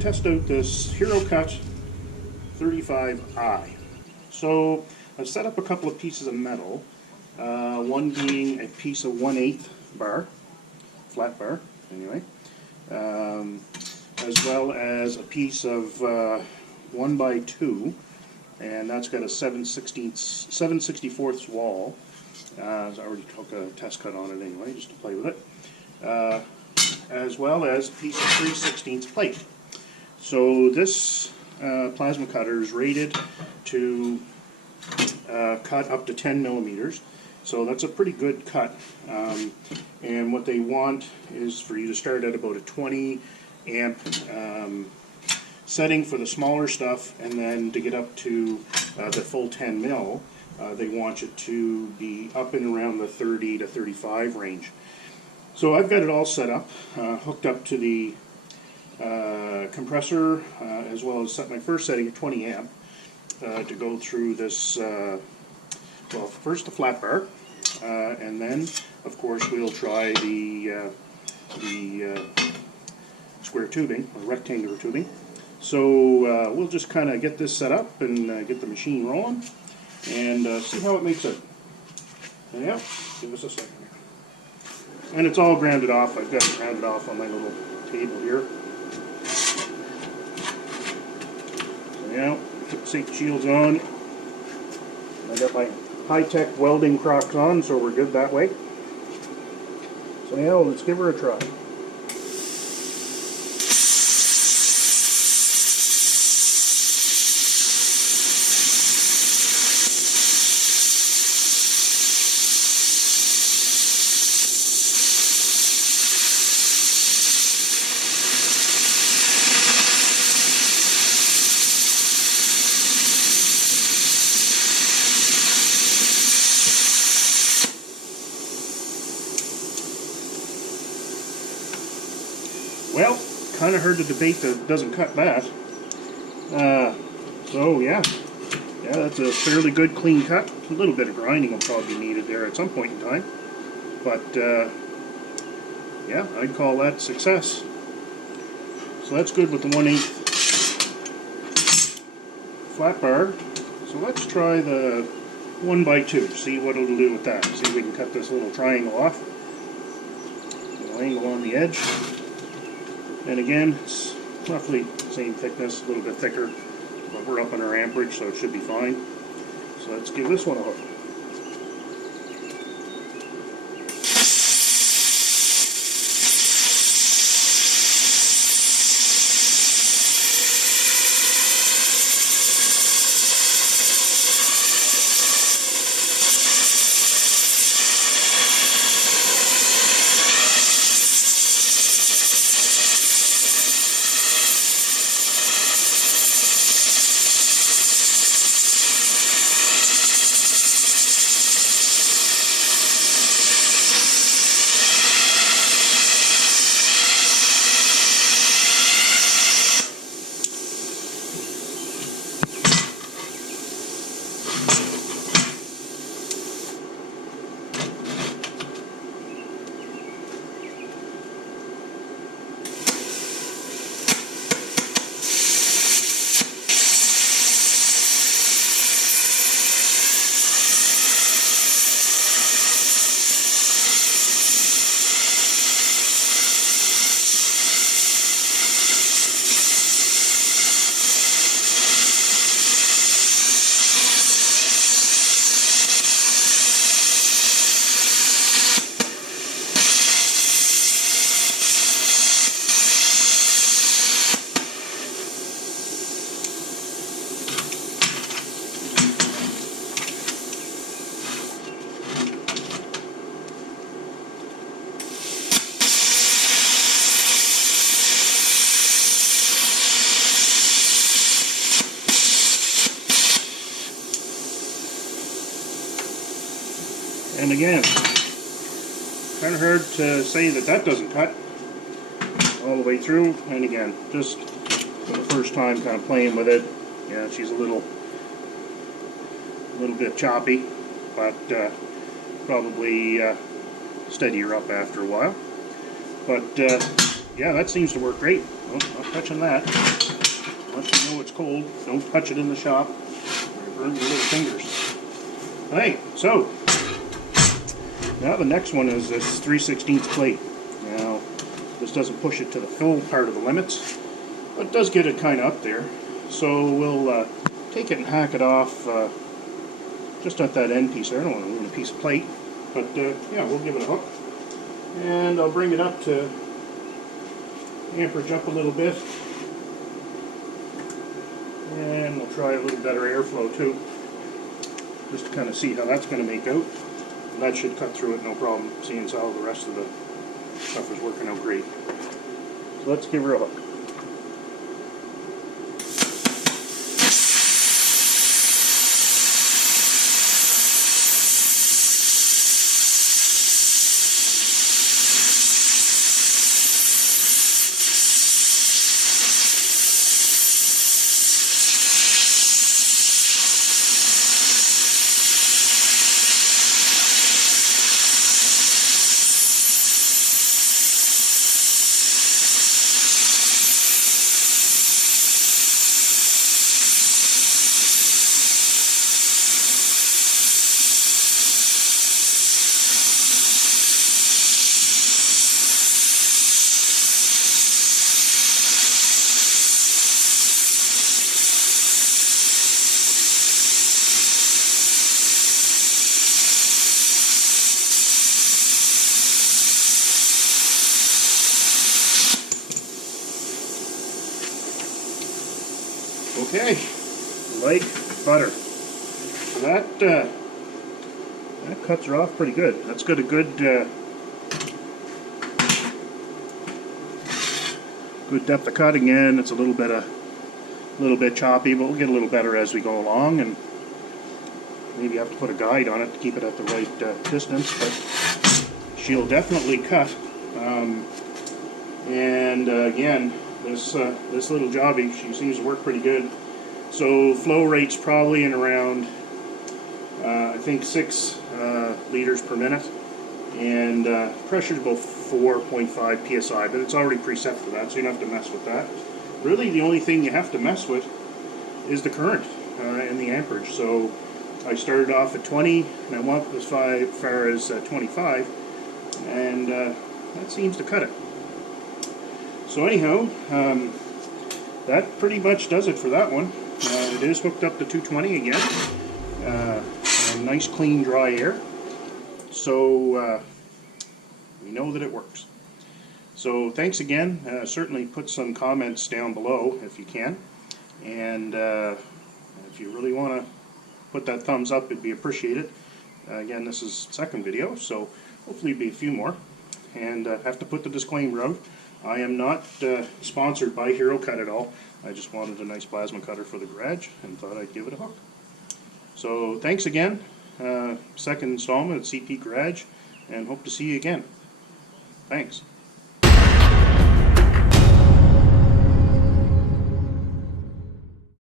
to test out this Herocut 23i. So I've set up a couple of pieces of metal, one being a piece of 1/8 bar, flat bar anyway, as well as a piece of 1x2, and that's got a 7/64 wall. I already took a test cut on it anyway, just to play with it. As well as a piece of 3/16 plate. So this plasma cutter is rated to cut up to 10 millimeters. So that's a pretty good cut. And what they want is for you to start at about a 20 amp setting for the smaller stuff, and then to get up to the full 10 mil, they want it to be up and around the 30 to 35 range. So I've got it all set up, hooked up to the compressor, as well as set my first setting at 20 amp to go through this, well, first the flat bar, and then of course we'll try the square tubing, or rectangular tubing. So we'll just kind of get this set up and get the machine rolling and see how it makes out. Yeah, give us a second. And it's all grounded off. I've got it grounded off on my little table here. So yeah, put the safety shields on. I got my high-tech welding Crocs on, so we're good that way. So yeah, let's give her a try. Well, kind of heard the debate that doesn't cut that. So yeah, that's a fairly good clean cut. A little bit of grinding will probably be needed there at some point in time, but yeah, I'd call that success. So that's good with the 1/8 flat bar. So let's try the 1x2. See what it'll do with that. See if we can cut this little triangle off. A little angle on the edge. And again, it's roughly the same thickness, a little bit thicker, but we're up on our amperage, so it should be fine. So let's give this one a hook. And again, kind of hard to say that that doesn't cut all the way through. And again, just for the first time kind of playing with it, yeah, she's a little bit choppy, but probably steady her up after a while. But yeah, that seems to work great. Oh, not touching that. Unless you know it's cold, don't touch it in the shop. You burn your little fingers. Hey, so now the next one is this 3/16 plate. Now, this doesn't push it to the full part of the limits, but it does get it kind of up there. So we'll take it and hack it off just at that end piece there. I don't want to ruin a piece of plate, but yeah, we'll give it a hook. And I'll bring it up to amperage up a little bit. And we'll try a little better airflow too, just to kind of see how that's going to make out. And that should cut through it no problem, seeing as how the rest of the stuff is working out great. So let's give her a hook. Okay, like butter. So that cuts her off pretty good. That's got a good good depth of cut. Again, it's a little bit choppy, but we'll get a little better as we go along, and maybe have to put a guide on it to keep it at the right distance. But she'll definitely cut. Again, this little jobby, she seems to work pretty good. So flow rate's probably in around I think 6 liters per minute, and pressure's about 4.5 psi, but it's already preset for that, so you don't have to mess with that. Really, the only thing you have to mess with is the current and the amperage. So I started off at 20, and I went as far as 25, and that seems to cut it. So anyhow, that pretty much does it for that one. It is hooked up to 220 again. Nice clean dry air. So we know that it works. So thanks again. Certainly put some comments down below if you can. And if you really want to put that thumbs up, it'd be appreciated. Again, this is the second video, so hopefully it'll be a few more. And have to put the disclaimer out. I am not sponsored by Herocut at all. I just wanted a nice plasma cutter for the garage and thought I'd give it a hook. So thanks again. Second installment at CP Garage, and hope to see you again. Thanks.